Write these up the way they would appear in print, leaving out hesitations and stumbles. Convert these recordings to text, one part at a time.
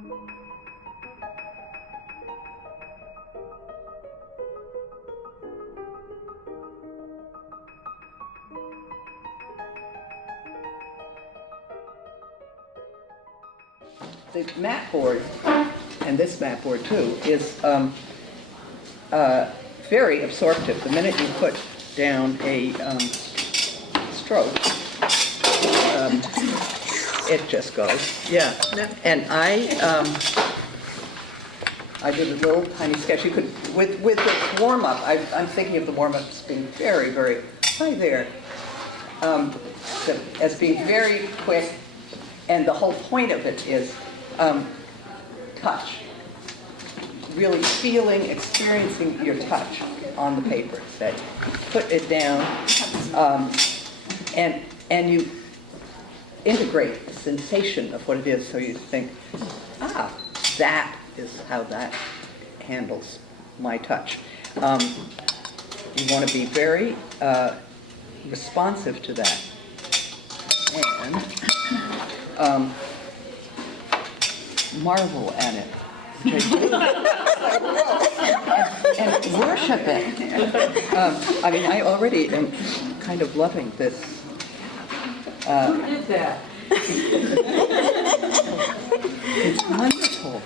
The mat board, and this mat board too, is very absorptive. The minute you put down a stroke, it just goes. Yeah, and I did a little tiny sketch. You could, with this warm up, I'm thinking of the warm ups being very, very high there, as being very quick, and the whole point of it is touch. Really feeling, experiencing your touch on the paper. That put it down, and you integrate the sensation of what it is. So you think, ah, that is how that handles my touch. You want to be very responsive to that, and marvel at it. And worship it. I mean, I already am kind of loving this. Who did that? It's wonderful.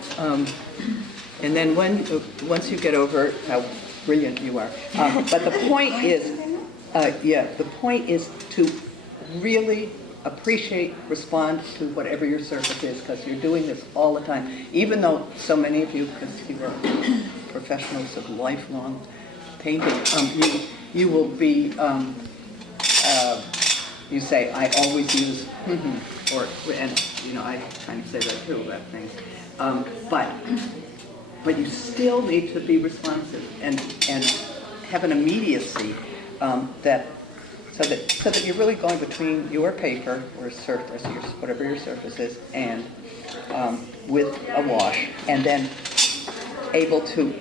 And then once you get over how brilliant you are, but the point is, the point is to really appreciate, respond to whatever your surface is, because you're doing this all the time. Even though so many of you, because you are professionals of lifelong painting, you will be, you say, I always use, or, and you know, I kind of say that too about things. But you still need to be responsive and have an immediacy so that you're really going between your paper or surface, whatever your surface is, and with a wash, and then able to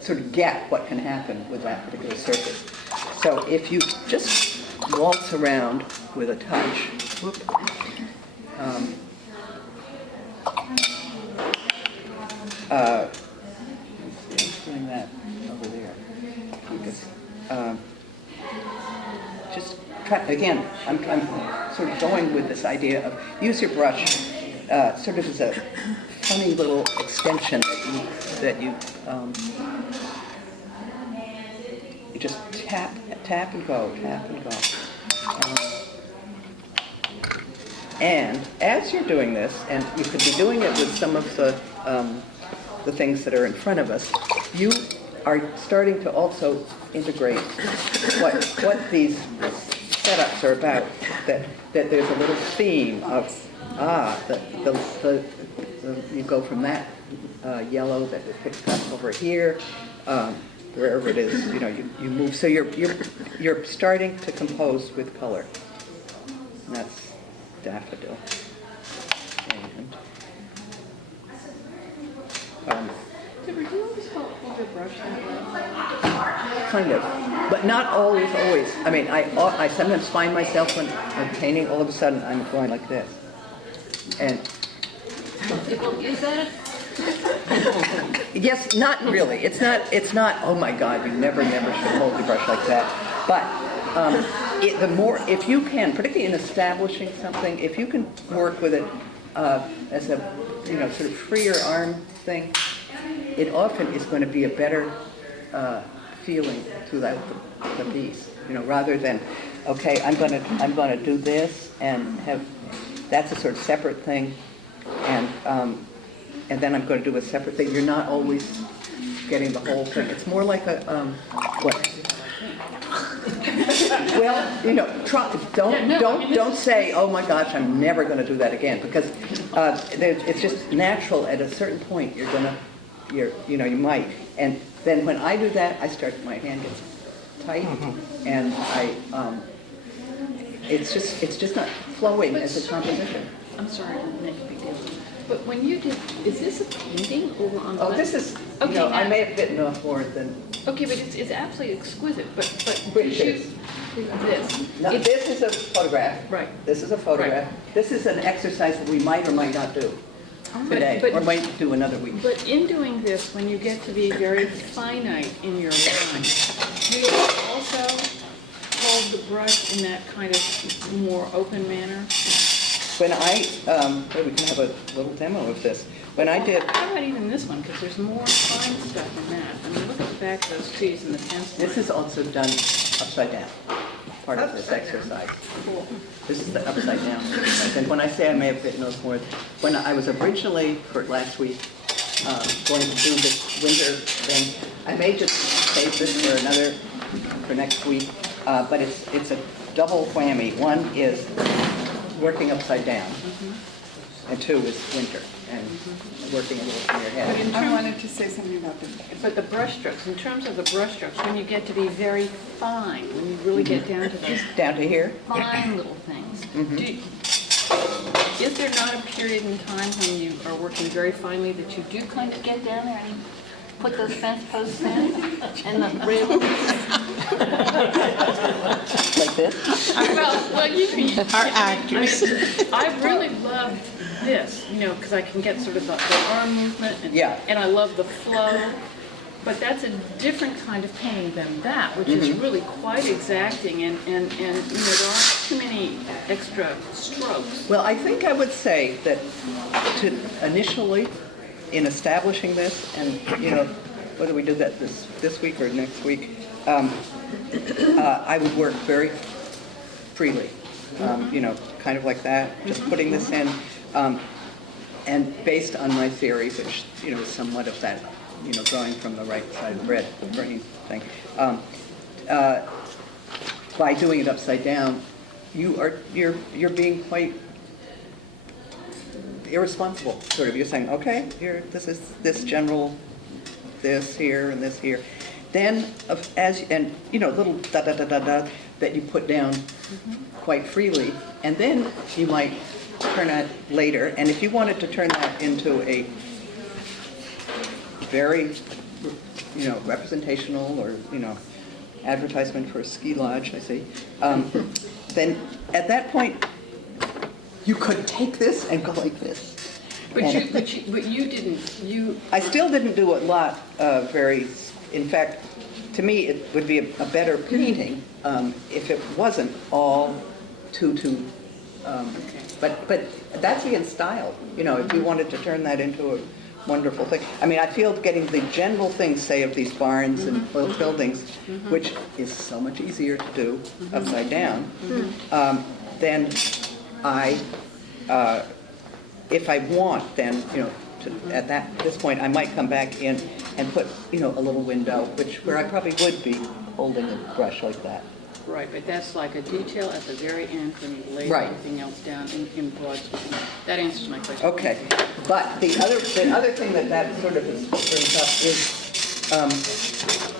sort of get what can happen with that particular surface. So if you just waltz around with a touch, whoop, doing that over there. Just try again. I'm sort of going with this idea of use your brush sort of as a funny little extension that you just tap and go, tap and go. And as you're doing this, and you could be doing it with some of the things that are in front of us, you are starting to also integrate what these setups are about. That there's a little theme of you go from that yellow that is picked up over here, wherever it is, you know, you move. So you're starting to compose with color. And that's daffodil. And, Deborah, do you always hold your brush that way? kind of, but not always. I mean, I sometimes find myself when I'm painting, all of a sudden I'm going like this. And Is that yes, not really. It's not. Oh my God, you never should hold your brush like that. But the more, if you can, particularly in establishing something, if you can work with it as a, you know, sort of freer arm thing, it often is going to be a better feeling throughout the piece. You know, rather than, okay, I'm going to do this and have, that's a sort of separate thing, and then I'm going to do a separate thing. You're not always getting the whole thing. It's more like a what? Well, you know, don't say, oh my gosh, I'm never going to do that again, because it's just natural. At a certain point, you know, you might. And then when I do that, my hand gets tight, and it's just not flowing as a composition. I'm sorry, I didn't make a big deal. But when you did, is this a painting over on the Oh, left? this is, Okay, you know, I now- may have bitten off more than Okay, but it's absolutely exquisite. But Which did is? this. No, It's- this is a photograph. Right. This is a photograph. This is an exercise that we might or might not do. today, But- or might do another week. But in doing this, when you get to be very finite in your line, do you also hold the brush in that kind of more open manner? When we can have a little demo of this. When I did, How about even this one, because there's more fine stuff in that. I mean, look at the back of those trees and the fence line. this is also done upside down, part of this exercise. Cool. This is the upside down exercise. And when I say I may have written those more, when I was originally, for last week, going to do this winter thing, I may just save this for next week, but it's a double whammy. One is working upside down, and two is winter, and working a little from your But head. in I terms, wanted to say something about this. but the brush strokes, in terms of the brush strokes, when you get to be very fine, when you really get down to those Down to here? fine little things, is there not a period in time when you are working very finely that you do kind of get down there and put those fence posts in and the railings? Like this? Well, you can. Our actors. I really love this, because I can get sort of the arm movement and, Yeah. and I love the flow. But that's a different kind of painting than that, which is really quite exacting and there aren't too many extra strokes. Well, I think I would say that to initially, in establishing this, and whether we do that this week or next week, I would work very freely, kind of like that, just putting this in, and based on my theory, which is somewhat of that, drawing from the right side of red, the brain thing. By doing it upside down, you're being quite irresponsible, sort of. You're saying, okay, here, this is this general, this here and this here. Then, little da-da-da-da-da that you put down quite freely, and then you might turn that later, and if you wanted to turn that into a very, representational or, advertisement for a ski lodge, I see, then at that point, you could take this and go like this. But you didn't, I still didn't do a lot in fact, to me, it would be a better painting if it wasn't all too, but that's again style, if you wanted to turn that into a wonderful thing. I mean, I feel getting the general things, say, of these barns and old buildings, which is so much easier to do upside down, then if I want, then, at this point, I might come back in and put, a little window, where I probably would be holding a brush like that. right, but that's like a detail at the very end when you lay Right. everything else down in broad. That answers my question. Okay, but the other thing that sort of brings up is,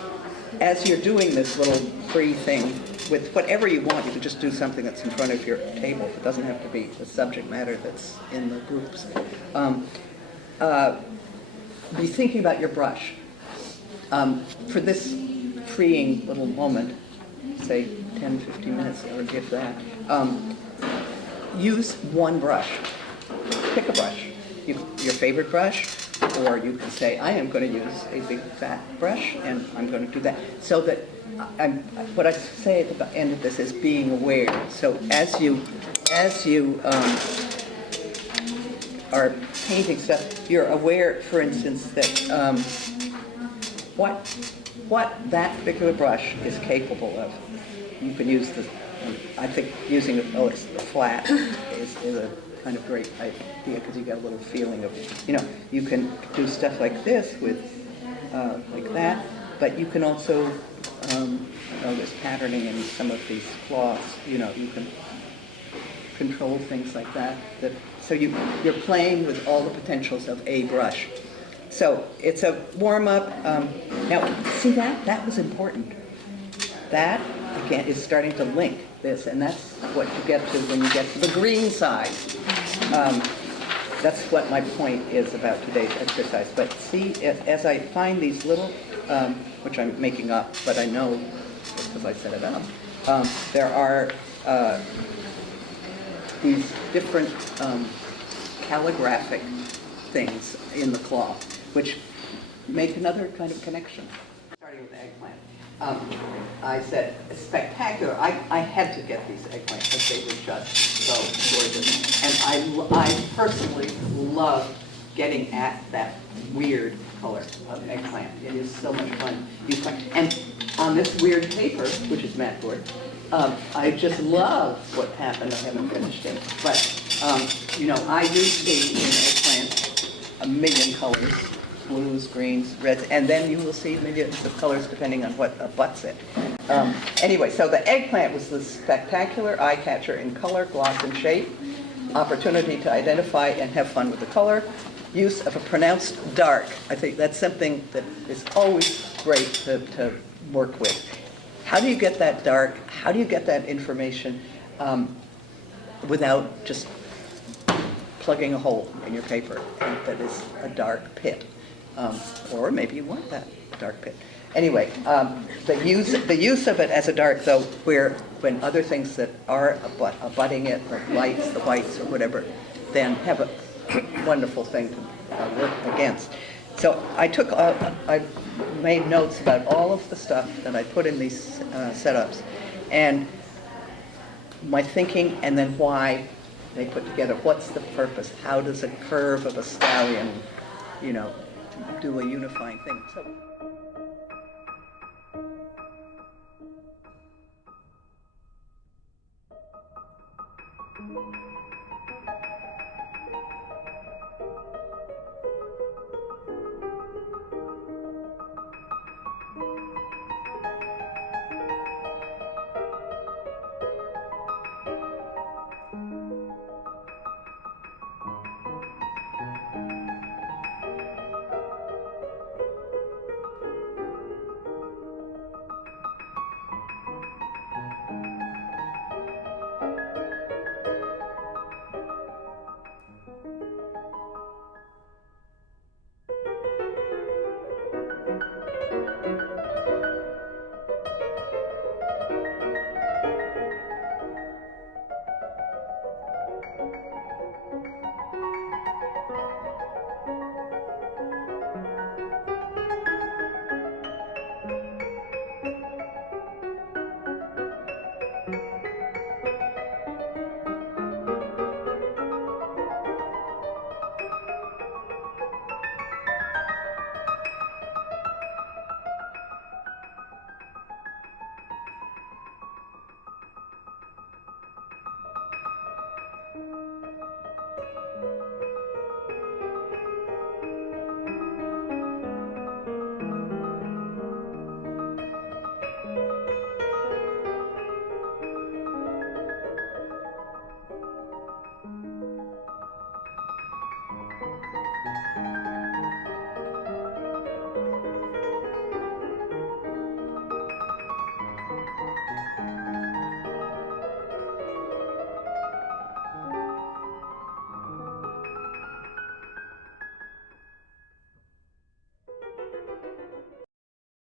as you're doing this little free thing, with whatever you want, you can just do something that's in front of your table. It doesn't have to be the subject matter that's in the groups. Be thinking about your brush. For this freeing little moment, say 10, 15 minutes, or if that, use one brush. Pick a brush, your favorite brush, or you can say, I am going to use a big fat brush, and I'm going to do that. So that, what I say at the end of this is being aware. So as you are painting stuff, you're aware, for instance, that what that particular brush is capable of. You can use I think using the flat is a kind of great idea because you get a little feeling of, you can do stuff like this with, like that, but you can also, there's patterning in some of these cloths, you can control things like that. So you're playing with all the potentials of a brush. So it's a warm-up. Now, see that? That was important. That, again, is starting to link this, and that's what you get to when you get to the green side. That's what my point is about today's exercise. But see, as I find these little, which I'm making up, but I know because I set it up, there are these different calligraphic things in the cloth, which make another kind of connection. Starting with the eggplant. I said, it's spectacular. I had to get these eggplants because they were just so gorgeous. And I personally love getting at that weird color of eggplant. It is so much fun. And on this weird paper, which is matte board, I just love what happened. I haven't finished it. But, you know, I do see in eggplant a million colors. Blues, greens, reds, and then you will see millions of colors depending on what abuts it. Anyway, so the eggplant was the spectacular eye catcher in color, gloss, and shape, opportunity to identify and have fun with the color, use of a pronounced dark. I think that's something that is always great to work with. How do you get that dark? How do you get that information without just plugging a hole in your paper that is a dark pit? Or maybe you want that dark pit. Anyway, the use of it as a dark, though, when other things that are abutting it, like lights, the whites, or whatever, then have a wonderful thing to work against. So I made notes about all of the stuff that I put in these setups, and my thinking, and then why they put together. What's the purpose? How does a curve of a stallion, you know, do a unifying thing? So